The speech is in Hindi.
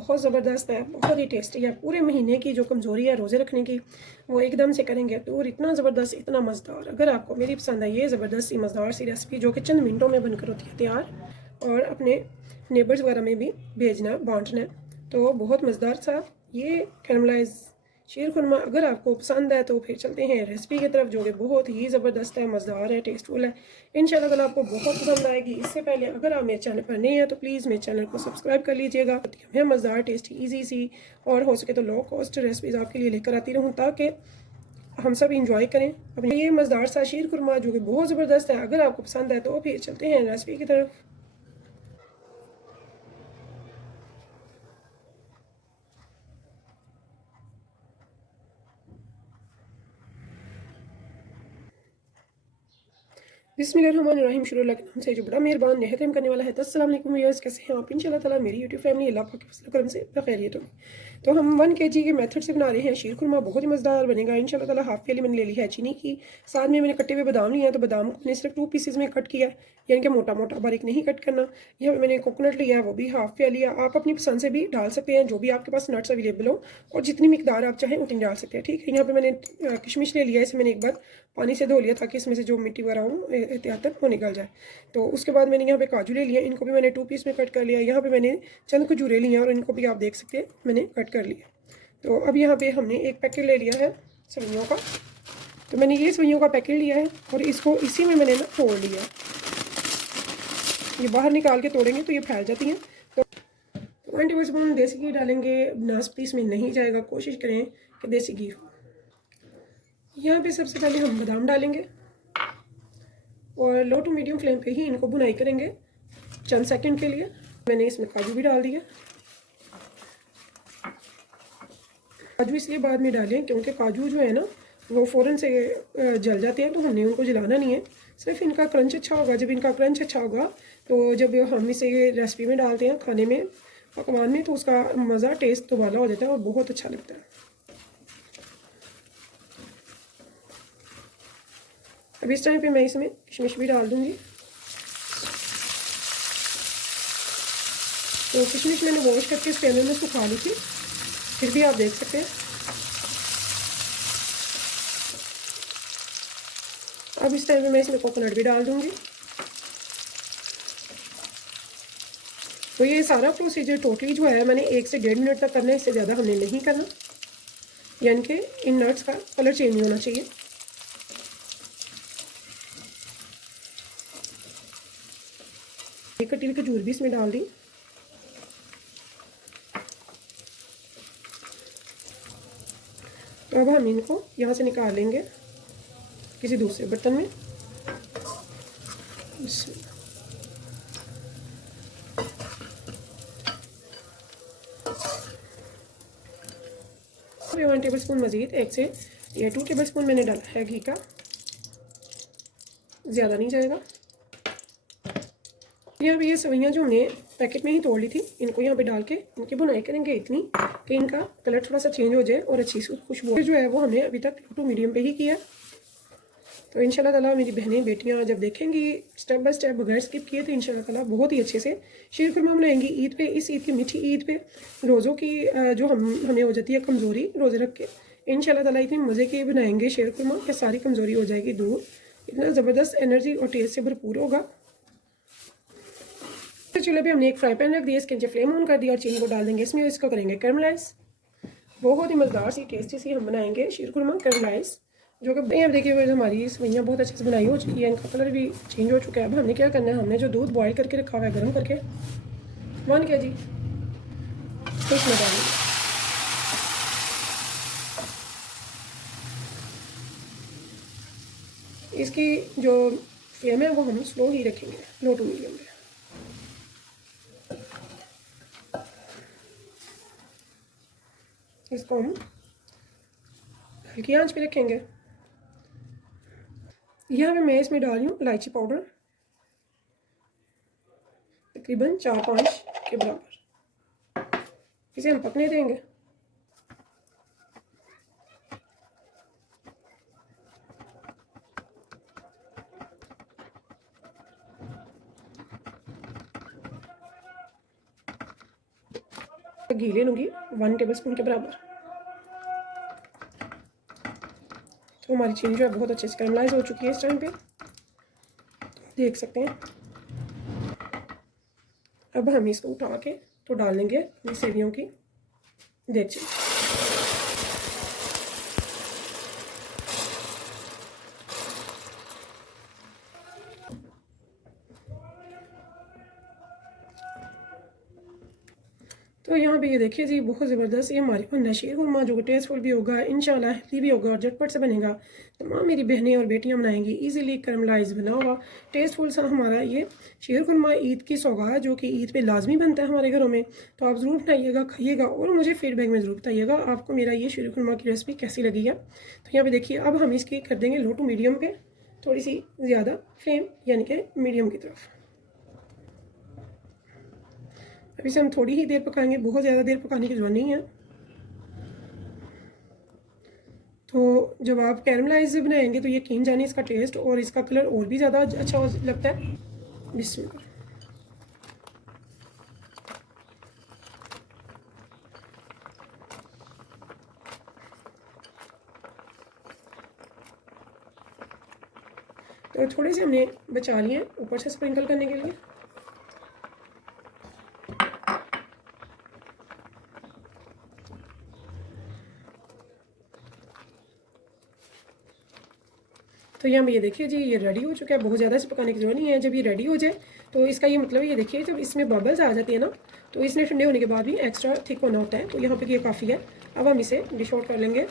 बहुत ज़बरदस्त है, बहुत ही टेस्टी है। पूरे महीने की जो कमज़ोरी है रोज़े रखने की, वो एकदम से करेंगे दूर। इतना ज़बरदस्त, इतना मज़ेदार। अगर आपको मेरी पसंद है ये ज़बरदस्त सी मज़ेदार सी रेसिपी जो कि चंद मिनटों में बनकर होती है तैयार, और अपने नेबर्स वगैरह में भी भेजना, बांटना है, तो बहुत मज़ेदार सा ये कैरमलाइज शीर खुरमा अगर आपको पसंद है तो फिर चलते हैं रेसिपी की तरफ, जो कि बहुत ही ज़बरदस्त है, मज़ेदार है, टेस्टफुल है। इंशाल्लाह ताला आपको बहुत पसंद आएगी। इससे पहले अगर आप मेरे चैनल पर नए हैं तो प्लीज़ मेरे चैनल को सब्सक्राइब कर लीजिएगा। मैं मज़ेदार, टेस्टी, ईजी सी और हो सके तो लो कॉस्ट रेसिपीज़ आपके लिए लेकर आती रहूँ, ताकि हम सब इंजॉय करें अपने ये मज़ेदार सा शीर खुरमा जो कि बहुत ज़बरदस्त है। अगर आपको पसंद है तो फिर चलते हैं रेसिपी की तरफ। बिस्मिल्लाहिर्रहमानिर्रहीम। शुरू अल्लाह के नाम से जो बड़ा मेहरबान निहायत रहम करने वाला है। अस्सलाम वालेकुम व्यूअर्स, कैसे हैं आप? इंशाल्लाह ताला मेरी यूट्यूब फैमिली अल्लाह पाक के फज़ल करम से बखैरियत होगी। तो हम 1 kg के मेथड से बना रहे हैं शीर खुरमा, बहुत ही मज़ेदार बनेगा इंशाल्लाह ताला। हाफ़ केली मैंने ले ली है चीनी की, साथ में मैंने कटे हुए बादाम लिए हैं, तो बादाम को मैंने सिर्फ 2 पीसेज में कट किया है, यानी कि मोटा मोटा बारीक नहीं कट करना। यहाँ पे मैंने कोकोनट लिया है, वो भी हाफ़ किया लिया। आप अपनी पसंद से भी डाल सकते हैं, जो भी आपके पास नट्स अवेलेबल हो, और जितनी मिकदार आप चाहें उतनी डाल सकते हैं, ठीक है। यहाँ पे मैंने किशमिश ले लिया है, इसे मैंने एक बार पानी से धो लिया ताकि इसमें से जो मिट्टी वगैरह हो एहतियातन वो निकल जाए। तो उसके बाद मैंने यहाँ पे काजू ले लिया, इनको भी मैंने 2 पीस में कट कर लिया। यहाँ पे मैंने चंद खजूरे लिए हैं और इनको भी आप देख सकते हैं मैंने कट कर लिया। तो अब यहाँ पे हमने एक पैकेट ले लिया है सेवइयों का। तो मैंने ये सेवइयों का पैकेट लिया है और इसको इसी में मैंने ना तोड़ लिया। ये बाहर निकाल के तोड़ेंगे तो ये फैल जाती हैं। तो 1 टेबलस्पून देसी घी डालेंगे, नाश्ते इसमें नहीं जाएगा, कोशिश करें कि देसी घी हो। यहाँ पे सबसे पहले हम बादाम डालेंगे और लो टू मीडियम फ्लेम पे ही इनको भुनाई करेंगे चंद सेकंड के लिए। मैंने इसमें काजू भी डाल दिया। काजू इसलिए बाद में डालें क्योंकि काजू जो है ना वो फ़ौरन से जल जाते हैं, तो हमने उनको जलाना नहीं है। सिर्फ इनका क्रंच अच्छा होगा। जब इनका क्रंच अच्छा होगा तो जब हम इसे रेसिपी में डालते हैं खाने में, पकवान में, तो उसका मज़ा, टेस्ट दोबारा हो जाता है और बहुत अच्छा लगता है। अब इस टाइम पे मैं इसमें किशमिश भी डाल दूँगी। तो किशमिश मैंने वॉश करके इस पैन में सुखा ली थी, फिर भी आप देख सकते हैं। अब इस टाइम पे मैं इसमें कोकोनट भी डाल दूँगी। तो ये सारा प्रोसीजर टोटली जो है मैंने 1 से 1.5 मिनट तक करना है, इससे ज़्यादा हमने नहीं करना, यानी कि इन नट्स का कलर चेंज नहीं होना चाहिए। एक कटी हुई खजूर भी इसमें डाल दी। तो अब हम इनको यहाँ से निकाल लेंगे किसी दूसरे बर्तन में। 1 टेबलस्पून मज़ीद 1 से 2 टेबलस्पून मैंने डाला है घी का, ज़्यादा नहीं जाएगा। यहाँ पे ये सवैयाँ जो हमने पैकेट में ही तोड़ ली थी, इनको यहाँ पे डाल के इनकी बुनाई करेंगे इतनी कि इनका कलर थोड़ा सा चेंज हो जाए और अच्छी सी खुशबू जो है वो हमने अभी तक लो टू मीडियम पे ही किया। तो इंशाल्लाह ताला मेरी बहनें बेटियाँ जब देखेंगी स्टेप बाय स्टेप बगैर स्किप किए तो इंशाल्लाह ताला बहुत ही अच्छे से शीर खुरमा बनाएंगी ईद पे। इस ईद की, मीठी ईद पे, रोज़ों की जो हमें हो जाती है कमज़ोरी रोज़े रख के, इंशाल्लाह ताला इतनी मज़े के बनाएंगे शीर खुरमा कि सारी कमज़ोरी हो जाएगी दूर। इतना ज़बरदस्त एनर्जी और टेस्ट से भरपूर होगा। तो चूल्हे पे हमने एक फ्राई पैन रख दिया, इसके नीचे फ्लेम ऑन कर दिया और चीनी को डाल देंगे इसमें। इसको करेंगे कैरमलाइज। बहुत ही मज़ेदार सी टेस्टी सी हम बनाएंगे शीर खुरमा कैरमलाइज, जो कि अब देखिए हमारी सवैयाँ बहुत अच्छे से बनाई हो चुकी है, इनका कलर भी चेंज हो चुका है। अब हमने क्या करना है, हमने जो दूध बॉयल करके रखा हुआ है गर्म करके 1 kg इसमें डालेंगे। इसकी जो फ्लेम है वो हम स्लो ही रखेंगे, लो टू मीडियम पे। इसको हम हल्की आंच पे रखेंगे। यहाँ पे मैं इसमें डाल रही हूँ इलायची पाउडर, तकरीबन 4-5 के बराबर। इसे हम पकने देंगे। घी ले लूँगी 1 टेबलस्पून के बराबर। तो हमारी चीनी जो है बहुत अच्छे से कैरमलाइज हो चुकी है इस टाइम पे, देख सकते हैं। अब हम इसको उठा के तो डाल देंगे अपनी सेवियों की देगची। तो यहाँ पे ये देखिए जी, बहुत ज़बरदस्त ये हमारे बनना शीर खुरमा, जो कि टेस्टफुल भी होगा, इंशाल्लाह हेल्दी भी होगा और झटपट से बनेगा। तमाम मेरी बहनें और बेटियाँ बनाएंगी इजीली कैरमलाइज बना हुआ टेस्टफुल सा हमारा ये शीर खुरमा ईद की सौगात, जो कि ईद पे लाजमी बनता है हमारे घरों में। तो आप ज़रूर बनाइएगा, खाइएगा और मुझे फीडबैक में ज़रूर बताइएगा आपको मेरा ये शीर खुरमा की रेसिपी कैसी लगी है। तो यहाँ पर देखिए, अब हम इसकी कर देंगे लो टू मीडियम पे, थोड़ी सी ज़्यादा फ्लेम यानी कि मीडियम की तरफ। अब इसे हम थोड़ी ही देर पकाएंगे, बहुत ज़्यादा देर पकाने की जरूरत नहीं है। तो जब आप कैरमलाइज बनाएंगे तो यकीन जानिए इसका टेस्ट और इसका कलर और भी ज़्यादा अच्छा लगता है। बिस्मिल्लाह। तो थोड़े से हमने बचा लिए ऊपर से स्प्रिंकल करने के लिए। तो यहाँ पे ये देखिए जी, ये रेडी हो चुका है, बहुत ज़्यादा इसे पकाने की जरूरत नहीं है। जब ये रेडी हो जाए तो इसका ये मतलब ये देखिए, जब इसमें बबल्स आ जाती है ना, तो इसने ठंडे होने के बाद भी एक्स्ट्रा थिक होना होता है। तो यहाँ पे ये काफ़ी है। अब हम इसे डिश आउट कर लेंगे।